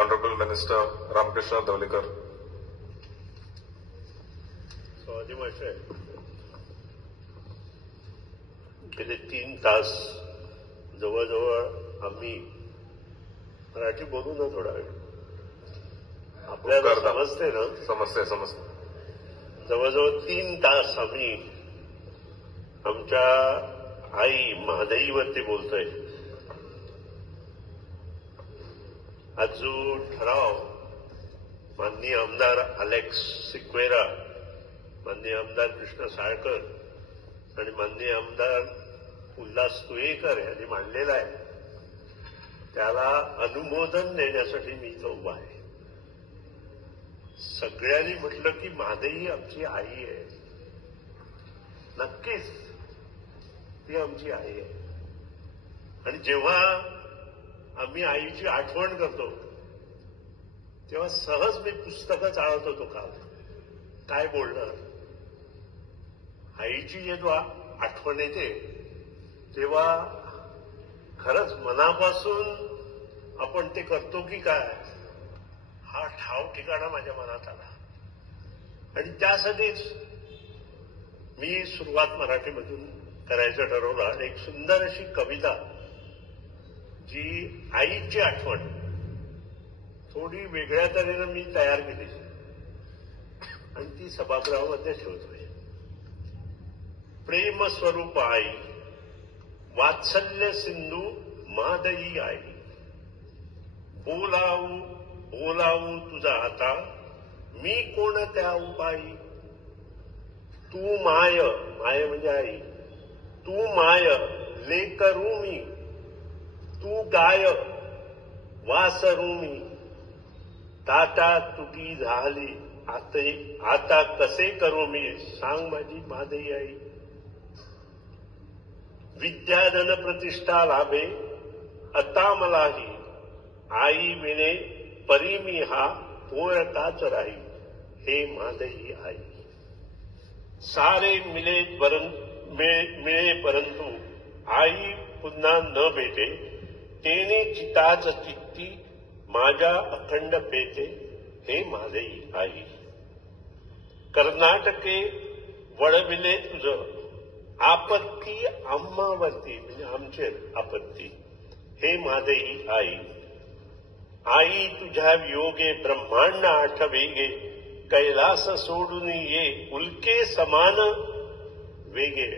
Honorable Minister Ramkrishna Dawlikar. स्वागत master, गेले 3 तास जवळजवळ आम्ही मराठी बोलू ना थोडा वेळ आपल्याला समजते ना. समजते. जवळजवळ 3 तास आम्ही आमच्या आई महादाईवरती बोलतोय. आज जो ठराव माननीय आमदार अलेक्स सिक्वेरा, माननीय आमदार कृष्ण साळकर आणि माननीय आमदार उल्हास तुयेकर यांनी मांडलेला आहे, त्याला अनुमोदन देण्यासाठी मी इथं उभा आहे. सगळ्यांनी म्हटलं की महादाई आमची आई आहे. नक्कीच ती आमची आई आहे. आणि जेव्हा आम्ही आईची आठवण करतो तेव्हा सहज मी पुस्तकं चाळत होतो. काय बोलणार. आईची जेव्हा आठवण येते तेव्हा खरंच मनापासून आपण ते करतो की काय, हा ठाव ठिकाणा माझ्या मनात आला. आणि त्यासाठीच मी सुरुवात मराठीमधून करायचं ठरवलं. आणि एक सुंदर अशी कविता जी आईची आठवण थोडी वेगळ्या तऱ्हेनं मी तयार केली आणि ती सभागृहामध्ये ठेवतोय. प्रेम स्वरूप आई, वात्सल्य सिंधू महादाई आई, बोलावू तुझा आता, मी कोण त्या उपाई. तू माय म्हणजे आई, तू माय लेकरू मी, तू गाय वासरू मी, ताटा तुटी झाली आता कसे करू मी, सांग माझी महादाई आई. विद्याधन प्रतिष्ठा लाभे आता मलाही, आई विणे परी मी हा पोळताच राही, हे महादाई आई. सारे मिळे परंतु आई पुन्हा न भेटे, तेने चिताच चित्ती माझ्या अखंड पेते, हे महादाई आई. कर्नाटके वळविले तुझं आपत्ती आम्हावरती, म्हणजे आमचे आपत्ती, हे महादाई आई. आई तुझ्या वियोगे ब्रह्मांड आठवेगे, कैलास सोडून ये उल्के समान वेगे.